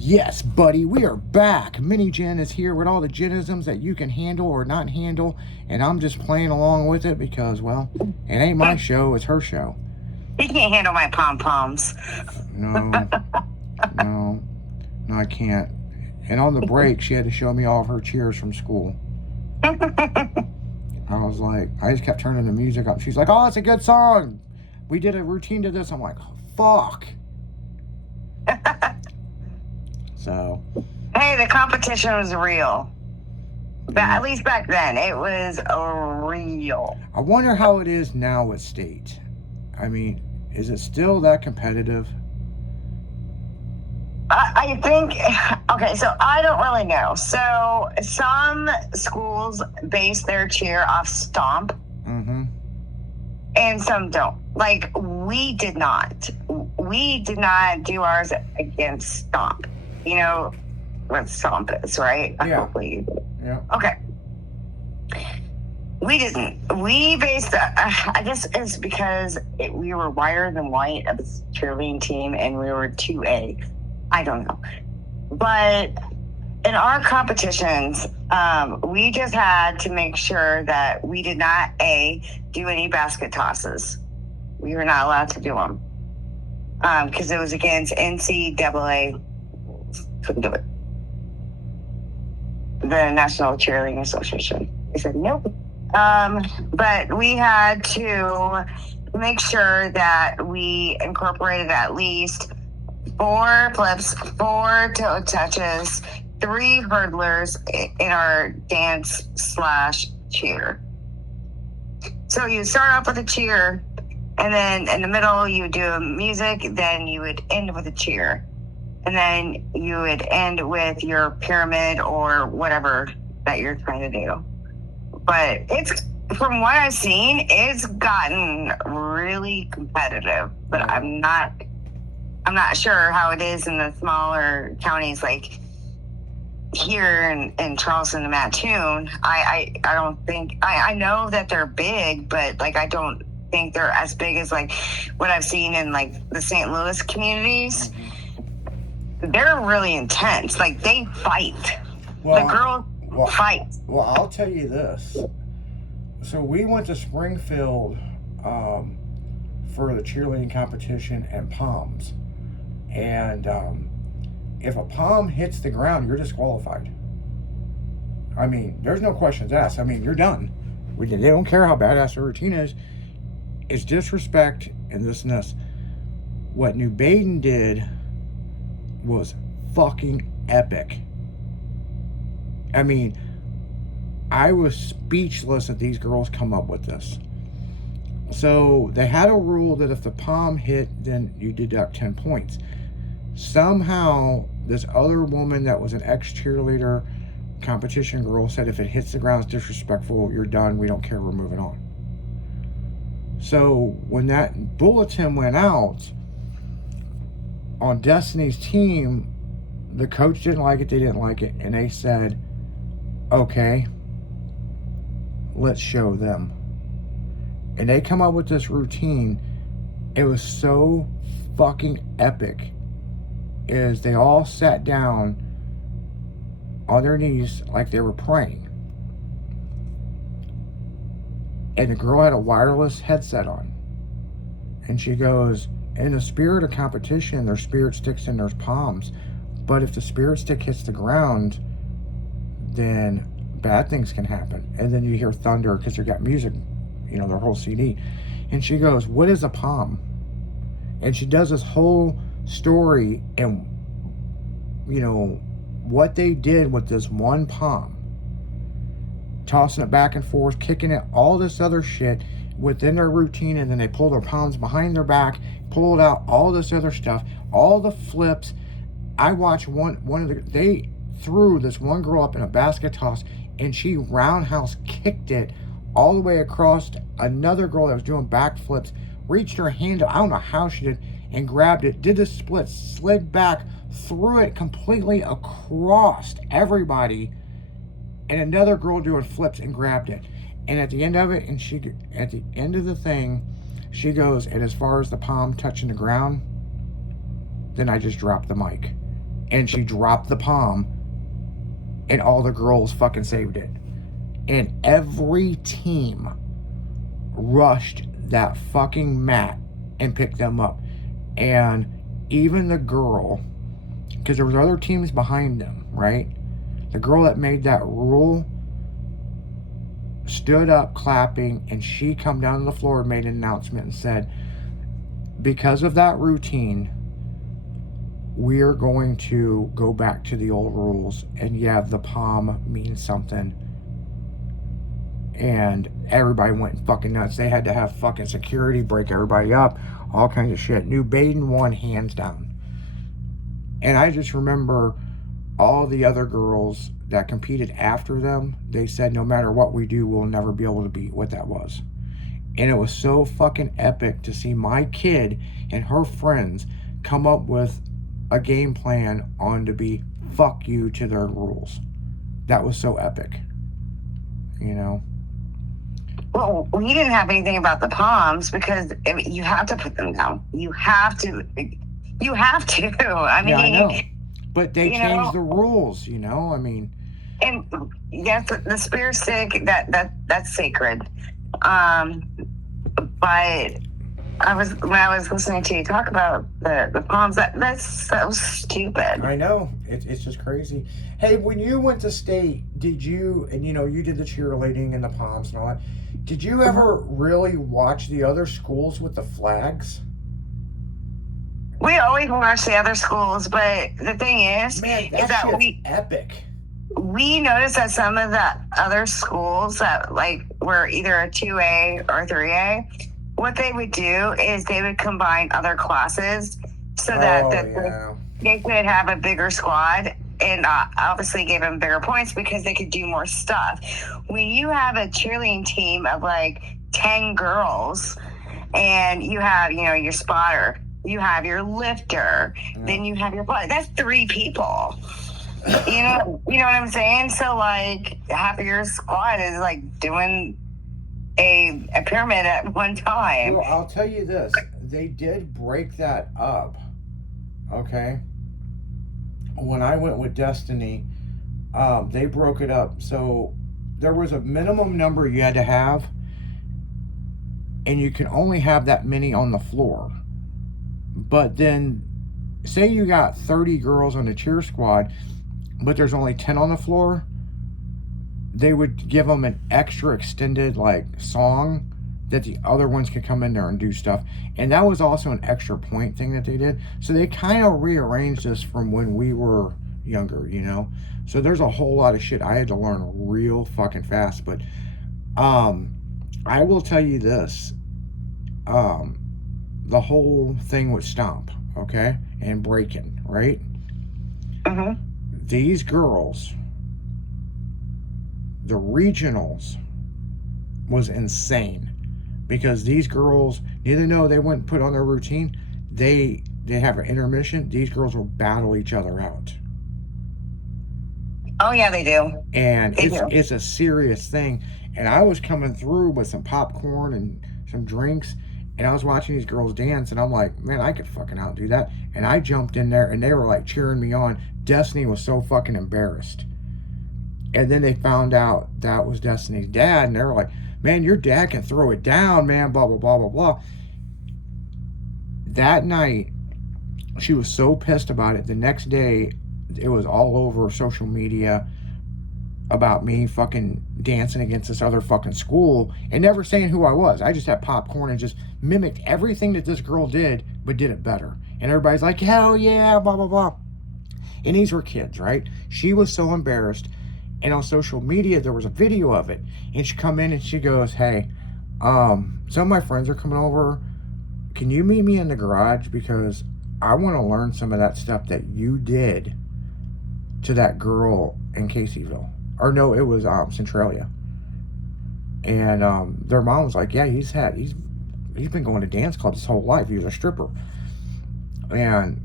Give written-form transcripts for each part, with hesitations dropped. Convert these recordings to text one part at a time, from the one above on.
Yes, buddy, we are back. Mini Jen is here with all the genisms that you can handle or not handle, and I'm just playing along with it because, well, it ain't my show, it's her show. You can't handle my pom-poms. No, I can't. And on the break, she had to show me all of her cheers from school. I was like, I just kept turning the music up. She's like, oh, it's a good song. We did a routine to this. I'm like, oh, fuck. So. Hey, the competition was real. At least back then, it was real. I wonder how it is now at state. I mean, is it still that competitive? I think, okay, so I don't really know. So some schools base their cheer off Stomp. Mm-hmm. And some don't. Like, we did not. We did not do ours against Stomp. You know what Stomp is, right? Yeah. Hopefully you do. Yeah. Okay. We didn't. We based, I guess it's because we were Wire Than White of the cheerleading team and we were 2A. I don't know. But in our competitions, we just had to make sure that we did not, do any basket tosses. We were not allowed to do them. Because it was against NCAA. Couldn't do it. The National Cheerleading Association. They said nope. But we had to make sure that we incorporated at least 4 flips, 4 toe touches, 3 hurdlers in our dance/cheer. So you start off with a cheer, and then in the middle you do music, then you would end with a cheer. And then you would end with your pyramid or whatever that you're trying to do. But it's, from what I've seen, it's gotten really competitive. But I'm not sure how it is in the smaller counties like here in Charleston and Mattoon. I don't think, I know that they're big, but like I don't think they're as big as like what I've seen in like the St. Louis communities. They're really intense. Like they fight. The girls fight. Well, I'll tell you this. So we went to Springfield for the cheerleading competition and poms. And if a pom hits the ground, you're disqualified. I mean, there's no questions asked. I mean, you're done. They don't care how badass the routine is. It's disrespect and this and this. What New Baden did was fucking epic. I mean, I was speechless that these girls come up with this. So they had a rule that if the pom hit, then you deduct 10 points. Somehow, this other woman that was an ex-cheerleader competition girl said if it hits the ground, it's disrespectful, you're done, we don't care, we're moving on. So when that bulletin went out, on Destiny's team, the coach didn't like it, they didn't like it, and they said, okay, let's show them. And they come up with this routine. It was so fucking epic. Is they all sat down on their knees like they were praying. And the girl had a wireless headset on. And she goes, in the spirit of competition, there's spirit sticks and there's palms. But if the spirit stick hits the ground, then bad things can happen. And then you hear thunder because they got music, you know, their whole CD. And she goes, what is a palm? And she does this whole story and, you know, what they did with this one palm. Tossing it back and forth, kicking it, all this other shit within their routine. And then they pull their palms behind their back, pulled out all this other stuff, all the flips. I watched they threw this one girl up in a basket toss and she roundhouse kicked it all the way across another girl that was doing backflips, reached her hand, I don't know how she did, and grabbed it, did the split, slid back, threw it completely across everybody, and another girl doing flips and grabbed it. And at the end of it, at the end of the thing, she goes, and as far as the palm touching the ground, then I just dropped the mic. and she dropped the palm, and all the girls fucking saved it. And every team rushed that fucking mat and picked them up. And even the girl, because there was other teams behind them, right? The girl that made that rule stood up clapping, and she come down to the floor and made an announcement and said, because of that routine, we're going to go back to the old rules, and yeah, the palm means something. And everybody went fucking nuts. They had to have fucking security break everybody up, all kinds of shit. New Baden won hands down. And I just remember all the other girls that competed after them, they said no matter what we do, we'll never be able to beat what that was. And it was so fucking epic to see my kid and her friends come up with a game plan on to be fuck you to their rules. That was so epic. You know? Well, we didn't have anything about the palms because you have to put them down. You have to. I mean, yeah, I know. But they changed know, the rules, you know? I mean, and yes, the spear stick that's sacred. But when I was listening to you talk about the palms, that's so stupid. I know. It's just crazy. Hey, when you went to state, did you, and you know, you did the cheerleading and the palms and all that, did you ever really watch the other schools with the flags? We always watch the other schools, but the thing is, Man, is that epic. We noticed that some of the other schools that like were either a 2A or 3A, what they would do is they would combine other classes so that they could have a bigger squad, and obviously gave them bigger points because they could do more stuff. When you have a cheerleading team of like 10 girls and you have, you know, your spotter, you have your lifter, then you have your body, that's 3 people. You know what I'm saying? So like half of your squad is like doing a pyramid at one time. Well, I'll tell you this, they did break that up. Okay. When I went with Destiny, they broke it up. So there was a minimum number you had to have, and you can only have that many on the floor. But then, say you got 30 girls on the cheer squad, but there's only 10 on the floor, they would give them an extra extended like song that the other ones could come in there and do stuff. And that was also an extra point thing that they did. So they kind of rearranged this from when we were younger, you know? So there's a whole lot of shit I had to learn real fucking fast. But I will tell you this. The whole thing with Stomp, okay? And breaking, right? Mm-hmm. These girls, the regionals was insane. Because these girls, neither know they wouldn't put on their routine. They have an intermission. These girls will battle each other out. Oh yeah, they do. And it's a serious thing. And I was coming through with some popcorn and some drinks, and I was watching these girls dance, and I'm like, man, I could fucking outdo that. And I jumped in there, and they were like cheering me on. Destiny was so fucking embarrassed. And then they found out that was Destiny's dad, and they were like, man, your dad can throw it down, man, blah, blah, blah, blah, blah. That night, she was so pissed about it. The next day, it was all over social media about me fucking dancing against this other fucking school and never saying who I was. I just had popcorn and just mimicked everything that this girl did, but did it better. And everybody's like, hell yeah, blah, blah, blah. And these were kids, right? She was so embarrassed. And on social media, there was a video of it. And she come in and she goes, hey, some of my friends are coming over. Can you meet me in the garage? Because I want to learn some of that stuff that you did to that girl in Caseyville. Or no, it was Centralia. And their mom was like, yeah, he's been going to dance clubs his whole life. He was a stripper. And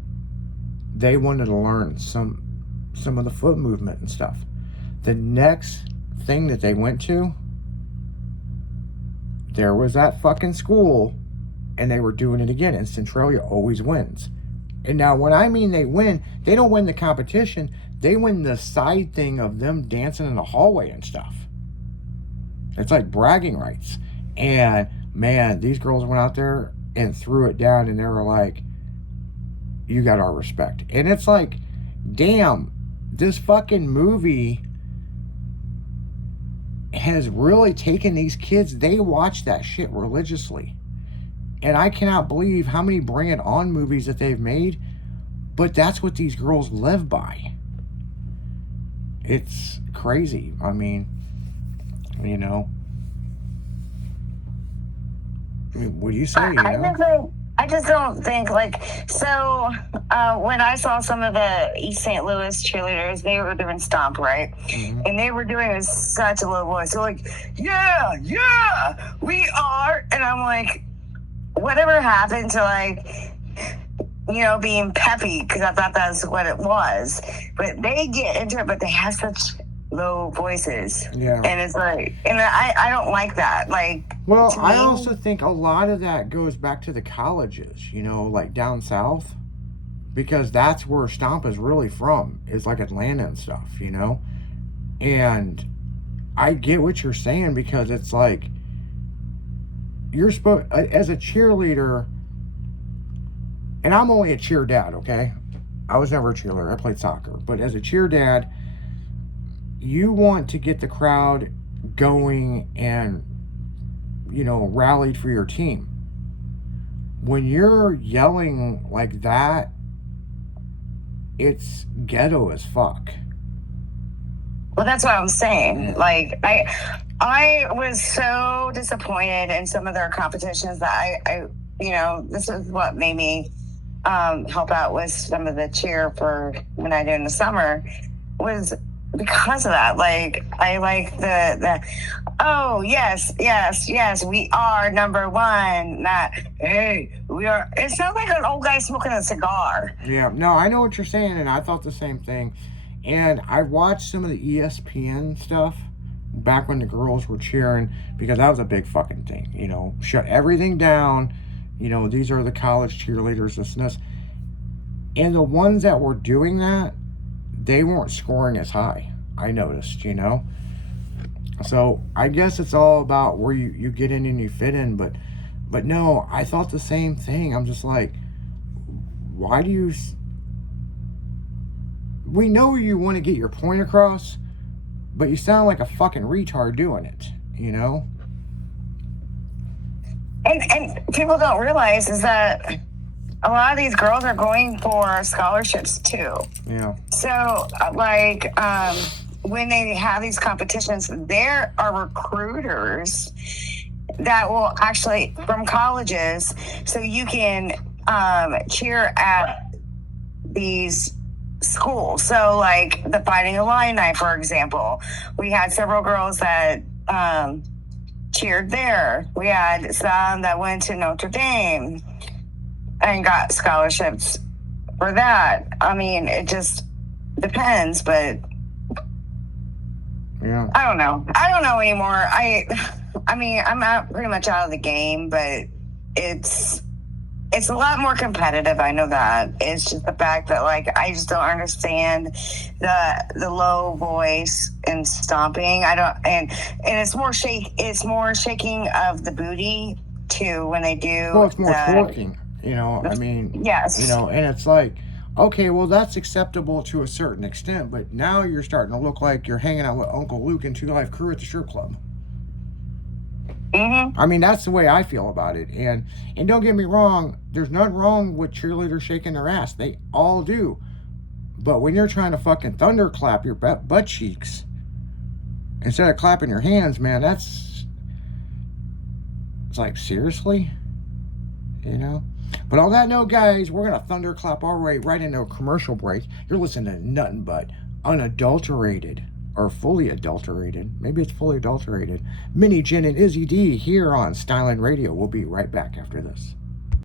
they wanted to learn some of the foot movement and stuff. The next thing that they went to, there was that fucking school, and they were doing it again, and Centralia always wins. And now, when I mean they win, they don't win the competition. They win the side thing of them dancing in the hallway and stuff. It's like bragging rights. And man, these girls went out there and threw it down, and they were like, you got our respect. And it's like, damn, this fucking movie has really taken these kids. They watch that shit religiously. And I cannot believe how many Bring It On movies that they've made, but that's what these girls live by. It's crazy. I mean, you know. I mean, what do you say? I just don't think, like, so when I saw some of the East St. Louis cheerleaders, they were doing Stomp, right? Mm-hmm. And they were doing it with such a low voice. They're like, yeah, we are. And I'm like, whatever happened to, like, you know, being peppy? Because I thought that's what it was. But they get into it, but they have such low voices. Yeah. And it's like, and I don't like that. Like, well, I also think a lot of that goes back to the colleges, you know, like down south, because that's where Stomp is really from. It's like Atlanta and stuff, you know. And I get what you're saying, because it's like, you're supposed, as a cheerleader, and I'm only a cheer dad, okay? I was never a cheerleader. I played soccer. But as a cheer dad, you want to get the crowd going and, you know, rallied for your team. When you're yelling like that, it's ghetto as fuck. Well, that's what I'm saying. Like, I was so disappointed in some of their competitions that I you know, this is what made me help out with some of the cheer for when I do in the summer, was because of that. Like, I like the oh, yes, we are number one. Not, hey, we are. It sounds like an old guy smoking a cigar. Yeah, no, I know what you're saying, and I thought the same thing. And I watched some of the ESPN stuff back when the girls were cheering, because that was a big fucking thing, you know, shut everything down, you know, these are the college cheerleaders, this and this. And the ones that were doing that, they weren't scoring as high, I noticed, you know. So I guess it's all about where you get in and you fit in, but no, I thought the same thing. I'm just like, why do you... We know you want to get your point across, but you sound like a fucking retard doing it, you know? And people don't realize is that a lot of these girls are going for scholarships too. Yeah. So, like, when they have these competitions, there are recruiters that will actually, from colleges, so you can cheer at these schools. So, like the Fighting Illini, for example, we had several girls that cheered there. We had some that went to Notre Dame and got scholarships for that. I mean, it just depends, but yeah, I don't know anymore. I mean, I'm out pretty much out of the game, but it's a lot more competitive. I know that. It's just the fact that, like, I just don't understand the low voice and stomping. I don't, and it's more shaking of the booty too when they do. Well, it's more twerking, you know. I mean, yes, you know, and it's like, okay, well, that's acceptable to a certain extent, but now you're starting to look like you're hanging out with Uncle Luke and Two Live Crew at the strip club. Mm-hmm. I mean, that's the way I feel about it. And don't get me wrong, there's nothing wrong with cheerleaders shaking their ass. They all do. But when you're trying to fucking thunderclap your butt cheeks instead of clapping your hands, man, it's like, seriously? You know? But on that note, guys, we're going to thunderclap our way right into a commercial break. You're listening to nothing but unadulterated, or fully adulterated. Maybe it's fully adulterated. Mini Jen and Izzy D here on Styling Radio. We'll be right back after this.